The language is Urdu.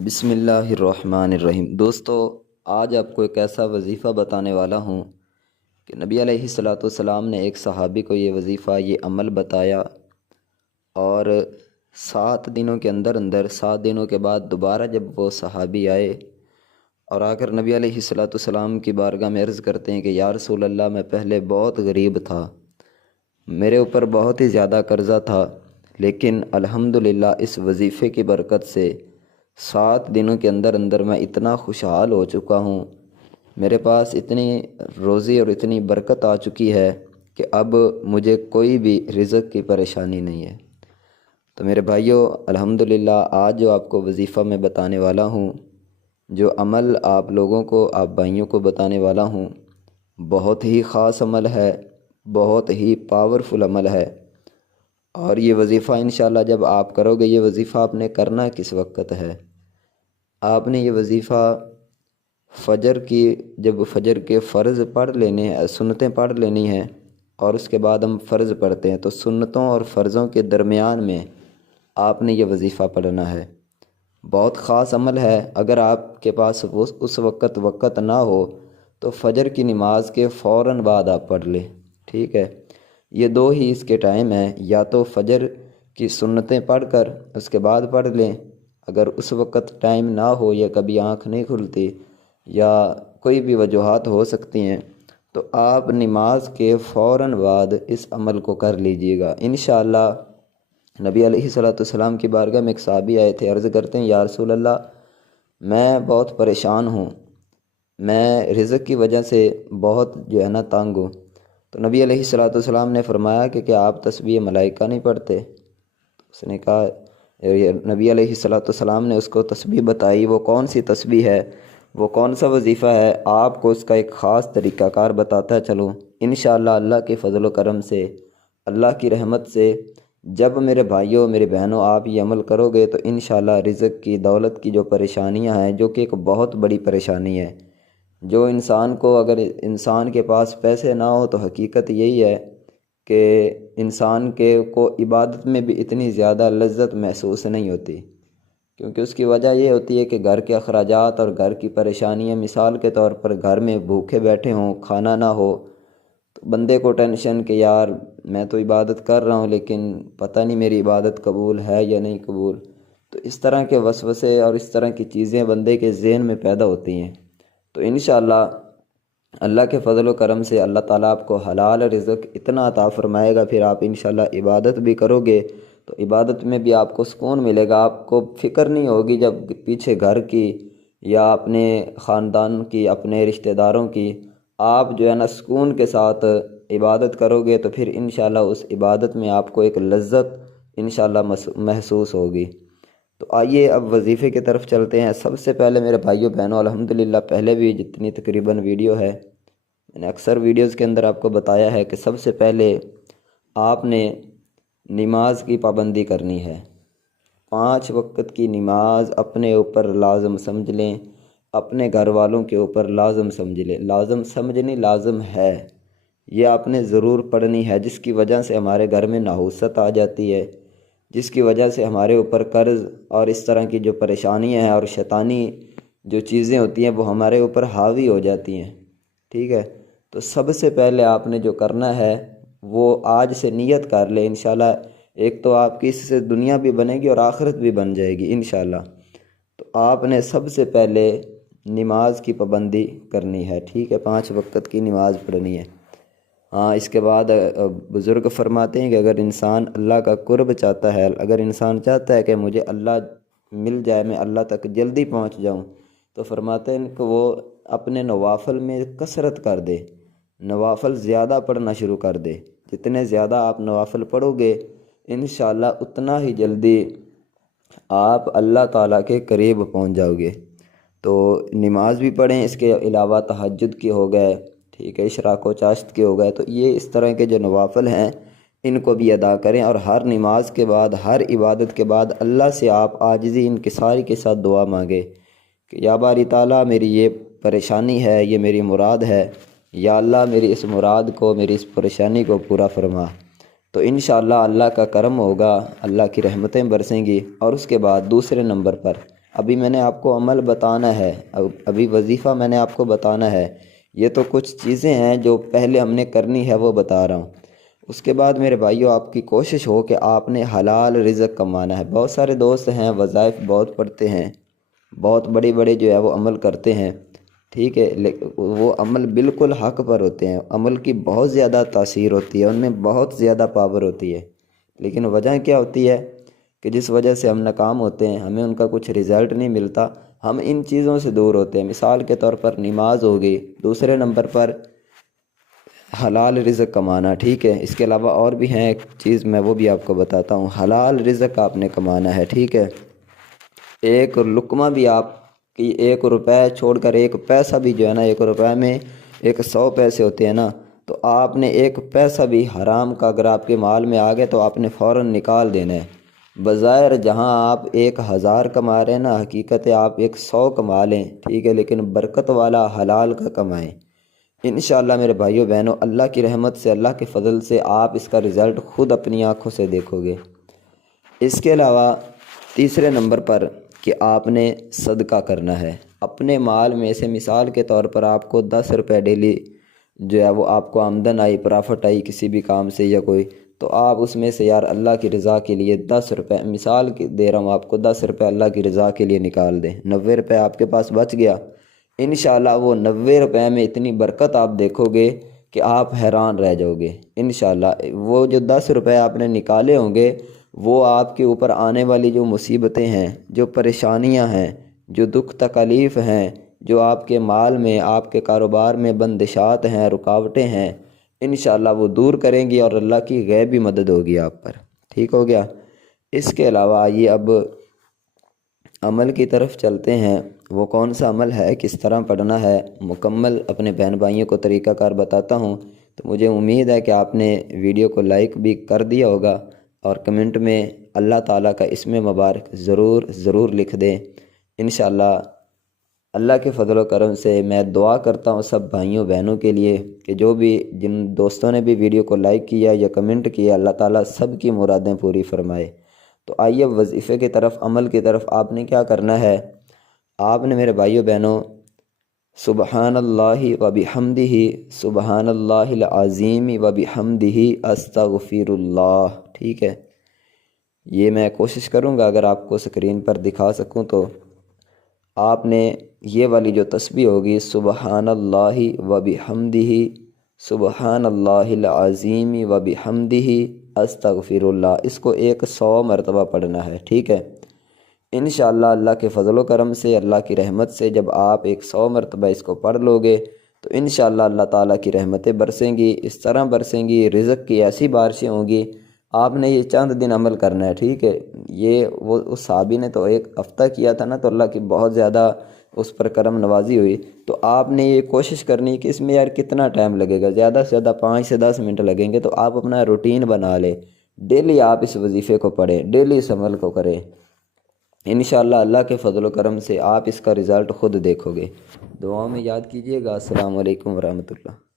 بسم اللہ الرحمن الرحیم۔ دوستو، آج آپ کو ایک ایسا وظیفہ بتانے والا ہوں کہ نبی علیہ الصلوۃ والسلام نے ایک صحابی کو یہ وظیفہ، یہ عمل بتایا، اور 7 دنوں کے اندر 7 دنوں کے بعد دوبارہ جب وہ صحابی آئے اور آ کر نبی علیہ الصلوۃ والسلام کی بارگاہ میں عرض کرتے ہیں کہ یا رسول اللہ، میں پہلے بہت غریب تھا، میرے اوپر بہت ہی زیادہ قرضہ تھا، لیکن الحمدللہ اس وظیفے کی برکت سے 7 دنوں کے اندر میں اتنا خوشحال ہو چکا ہوں، میرے پاس اتنی روزی اور اتنی برکت آ چکی ہے کہ اب مجھے کوئی بھی رزق کی پریشانی نہیں ہے۔ تو میرے بھائیوں، الحمدللہ آج جو آپ کو وظیفہ میں بتانے والا ہوں، جو عمل آپ لوگوں کو، آپ بھائیوں کو بتانے والا ہوں، بہت ہی خاص عمل ہے، بہت ہی پاورفل عمل ہے۔ اور یہ وظیفہ انشاءاللہ جب آپ کرو گے، یہ وظیفہ آپ نے کرنا کس وقت ہے؟ آپ نے یہ وظیفہ جب فجر کے فرض پڑھ لینے ہیں، سنتیں پڑھ لینی ہیں، اور اس کے بعد ہم فرض پڑھتے ہیں، تو سنتوں اور فرضوں کے درمیان میں آپ نے یہ وظیفہ پڑھنا ہے۔ بہت خاص عمل ہے۔ اگر آپ کے پاس اس وقت نہ ہو تو فجر کی نماز کے فوراً بعد آپ پڑھ لیں، ٹھیک ہے؟ یہ دو ہی اس کے ٹائم ہیں، یا تو فجر کی سنتیں پڑھ کر اس کے بعد پڑھ لیں، اگر اس وقت ٹائم نہ ہو یا کبھی آنکھ نہیں کھلتی یا کوئی بھی وجوہات ہو سکتی ہیں، تو آپ نماز کے فوراً بعد اس عمل کو کر لیجئے گا انشاءاللہ۔ نبی علیہ الصلوۃ والسلام کی بارگاہ میں ایک صحابی آئے تھے، عرض کرتے ہیں یا رسول اللہ، میں بہت پریشان ہوں، میں رزق کی وجہ سے بہت تنگ ہوں۔ تو نبی علیہ الصلوۃ والسلام نے فرمایا کہ کیا آپ تسبیح ملائکہ نہیں پڑھتے؟ اس نے کہا، نبی علیہ الصلوۃ والسلام نے اس کو تسبیح بتائی، وہ کون سی تسبیح ہے، وہ کون سا وظیفہ ہے، آپ کو اس کا ایک خاص طریقہ کار بتاتا چلوں۔ انشاءاللہ اللہ کے فضل و کرم سے، اللہ کی رحمت سے، جب میرے بھائیوں، میرے بہنوں، آپ یہ عمل کرو گے تو انشاءاللہ رزق کی، دولت کی جو پریشانیاں ہیں، جو کہ ایک بہت بڑی پریشانی ہے، جو انسان کو، اگر انسان کے پاس پیسے نہ ہو تو حقیقت یہی ہے کہ انسان کو عبادت میں بھی اتنی زیادہ لذت محسوس نہیں ہوتی، کیونکہ اس کی وجہ یہ ہوتی ہے کہ گھر کے اخراجات اور گھر کی پریشانیاں، مثال کے طور پر گھر میں بھوکے بیٹھے ہوں، کھانا نہ ہو، تو بندے کو ٹینشن کہ یار میں تو عبادت کر رہا ہوں لیکن پتہ نہیں میری عبادت قبول ہے یا نہیں قبول۔ تو اس طرح کے وسوسے اور اس طرح کی چیزیں بندے کے ذہن میں پیدا ہوتی ہیں۔ تو انشاءاللہ اللہ کے فضل و کرم سے اللہ تعالیٰ آپ کو حلال رزق اتنا عطا فرمائے گا، پھر آپ انشاءاللہ عبادت بھی کرو گے تو عبادت میں بھی آپ کو سکون ملے گا، آپ کو فکر نہیں ہوگی جب پیچھے گھر کی یا اپنے خاندان کی، اپنے رشتہ داروں کی، آپ سکون کے ساتھ عبادت کرو گے تو پھر انشاءاللہ اس عبادت میں آپ کو ایک لذت انشاءاللہ محسوس ہوگی۔ تو آئیے اب وظیفے کی طرف چلتے ہیں۔ سب سے پہلے میرے بھائیوں بہنوں، الحمدللہ پہلے بھی جتنی تقریباً ویڈیو ہے، میں نے اکثر ویڈیوز کے اندر آپ کو بتایا ہے کہ سب سے پہلے آپ نے نماز کی پابندی کرنی ہے۔ 5 وقت کی نماز اپنے اوپر لازم سمجھ لیں، اپنے گھر والوں کے اوپر لازم سمجھ لیں، لازم سمجھنی لازم ہے، یہ آپ نے ضرور پڑھنی ہے، جس کی وجہ سے ہمارے گھر میں نحوست آ جاتی ہے، جس کی وجہ سے ہمارے اوپر قرض اور اس طرح کی جو پریشانیاں ہیں اور شیطانی جو چیزیں ہوتی ہیں وہ ہمارے اوپر حاوی ہو جاتی ہیں، ٹھیک ہے؟ تو سب سے پہلے آپ نے جو کرنا ہے وہ آج سے نیت کر لیں انشاءاللہ، ایک تو آپ کی اس سے دنیا بھی بنے گی اور آخرت بھی بن جائے گی انشاءاللہ۔ تو آپ نے سب سے پہلے نماز کی پابندی کرنی ہے، ٹھیک ہے؟ 5 وقت کی نماز پڑھنی ہے۔ ہاں، اس کے بعد بزرگ فرماتے ہیں کہ اگر انسان اللہ کا قرب چاہتا ہے، اگر انسان چاہتا ہے کہ مجھے اللہ مل جائے، میں اللہ تک جلدی پہنچ جاؤں، تو فرماتے ہیں کہ وہ اپنے نوافل میں کثرت کر دے، نوافل زیادہ پڑھنا شروع کر دے۔ جتنے زیادہ آپ نوافل پڑھو گے انشاءاللہ اتنا ہی جلدی آپ اللہ تعالیٰ کے قریب پہنچ جاؤ گے۔ تو نماز بھی پڑھیں، اس کے علاوہ تہجد کی ہو گئے، ٹھیک ہے، اشراق و چاشت کے ہو گئے، تو یہ اس طرح کے جو نوافل ہیں ان کو بھی ادا کریں، اور ہر نماز کے بعد، ہر عبادت کے بعد اللہ سے آپ عاجزی انکساری کے ساتھ دعا مانگے کہ یا باری تعالیٰ میری یہ پریشانی ہے، یہ میری مراد ہے، یا اللہ میری اس مراد کو، میری اس پریشانی کو پورا فرما۔ تو انشاءاللہ اللہ کا کرم ہوگا، اللہ کی رحمتیں برسیں گی۔ اور اس کے بعد دوسرے نمبر پر ابھی میں نے آپ کو عمل بتانا ہے، ابھی وظیفہ میں نے آپ کو بتانا ہے، یہ تو کچھ چیزیں ہیں جو پہلے ہم نے کرنی ہے وہ بتا رہا ہوں۔ اس کے بعد میرے بھائیوں آپ کی کوشش ہو کہ آپ نے حلال رزق کمانا ہے۔ بہت سارے دوست ہیں وظائف بہت پڑھتے ہیں، بہت بڑے بڑے جو ہے وہ عمل کرتے ہیں، ٹھیک ہے، وہ عمل بالکل حق پر ہوتے ہیں، عمل کی بہت زیادہ تاثیر ہوتی ہے، ان میں بہت زیادہ پاور ہوتی ہے، لیکن وجہ کیا ہوتی ہے کہ جس وجہ سے ہم ناکام ہوتے ہیں، ہمیں ان کا کچھ رزلٹ نہیں ملتا، ہم ان چیزوں سے دور ہوتے ہیں۔ مثال کے طور پر نماز ہو گئی، دوسرے نمبر پر حلال رزق کمانا، ٹھیک ہے، اس کے علاوہ اور بھی ہیں ایک چیز، میں وہ بھی آپ کو بتاتا ہوں۔ حلال رزق آپ نے کمانا ہے، ٹھیک ہے، ایک لقمہ بھی آپ کی 1 روپے چھوڑ کر 1 پیسہ بھی جو ہے نا، 1 روپے میں 100 پیسے ہوتے ہیں نا، تو آپ نے 1 پیسہ بھی حرام کا اگر آپ کے مال میں آ گئے تو آپ نے فوراً نکال دینا ہے۔ بظاہر جہاں آپ 1000 کما رہے ہیں نا، حقیقت ہے آپ 100 کما لیں، ٹھیک ہے، لیکن برکت والا حلال کا کمائیں۔ انشاءاللہ میرے بھائیوں بہنوں، اللہ کی رحمت سے، اللہ کے فضل سے آپ اس کا رزلٹ خود اپنی آنکھوں سے دیکھو گے۔ اس کے علاوہ تیسرے نمبر پر کہ آپ نے صدقہ کرنا ہے اپنے مال میں سے۔ مثال کے طور پر آپ کو 10 روپے ڈیلی جو ہے وہ آپ کو آمدن آئی، پرافٹ آئی کسی بھی کام سے یا کوئی، تو آپ اس میں سے یار اللہ کی رضا کے لیے 10 روپے، مثال دے رہا ہوں آپ کو، 10 روپے اللہ کی رضا کے لیے نکال دیں، 90 روپے آپ کے پاس بچ گیا۔ انشاءاللہ وہ 90 روپے میں اتنی برکت آپ دیکھو گے کہ آپ حیران رہ جاؤ گے۔ انشاءاللہ وہ جو 10 روپے آپ نے نکالے ہوں گے، وہ آپ کے اوپر آنے والی جو مصیبتیں ہیں، جو پریشانیاں ہیں، جو دکھ تکلیف ہیں، جو آپ کے مال میں، آپ کے کاروبار میں بندشات ہیں، رکاوٹیں ہیں، انشاءاللہ وہ دور کریں گی اور اللہ کی غیبی مدد ہوگی آپ پر، ٹھیک ہو گیا۔ اس کے علاوہ آئیے اب عمل کی طرف چلتے ہیں۔ وہ کون سا عمل ہے، کس طرح پڑھنا ہے، مکمل اپنے بہن بھائیوں کو طریقہ کار بتاتا ہوں۔ تو مجھے امید ہے کہ آپ نے ویڈیو کو لائک بھی کر دیا ہوگا اور کمنٹ میں اللہ تعالیٰ کا اسم مبارک ضرور لکھ دیں۔ انشاءاللہ اللہ کے فضل و کرم سے میں دعا کرتا ہوں سب بھائیوں بہنوں کے لیے کہ جو بھی جن دوستوں نے بھی ویڈیو کو لائک کیا یا کمنٹ کیا، اللہ تعالیٰ سب کی مرادیں پوری فرمائے۔ تو آئیے وظیفے کی طرف، عمل کی طرف آپ نے کیا کرنا ہے۔ آپ نے میرے بھائیوں بہنوں سبحان اللہ و بحمدہ، سبحان اللہ العظیم و بحمدہ، استغفر اللہ، ٹھیک ہے، یہ میں کوشش کروں گا اگر آپ کو اسکرین پر دکھا سکوں تو۔ آپ نے یہ والی جو تسبیح ہوگی، سبحان اللہ و بحمدہ، سبحان اللہ العظیم و بحمدہ، استغفر اللہ، اس کو 100 مرتبہ پڑھنا ہے، ٹھیک ہے۔ انشاءاللہ اللہ کے فضل و کرم سے، اللہ کی رحمت سے جب آپ 100 مرتبہ اس کو پڑھ لو گے تو انشاءاللہ اللہ تعالیٰ کی رحمتیں برسیں گی، اس طرح برسیں گی، رزق کی ایسی بارشیں ہوں گی۔ آپ نے یہ چند دن عمل کرنا ہے، ٹھیک ہے، یہ وہ اس صحابی نے تو 1 ہفتہ کیا تھا نا، تو اللہ کی بہت زیادہ اس پر کرم نوازی ہوئی۔ تو آپ نے یہ کوشش کرنی کہ اس میں یار کتنا ٹائم لگے گا، زیادہ سے زیادہ 5 سے 10 منٹ لگیں گے، تو آپ اپنا روٹین بنا لیں، ڈیلی آپ اس وظیفے کو پڑھیں، ڈیلی اس عمل کو کریں۔ انشاءاللہ اللہ کے فضل و کرم سے آپ اس کا رزلٹ خود دیکھو گے۔ دعاؤں میں یاد کیجیے گا۔ السلام علیکم ورحمۃ اللہ۔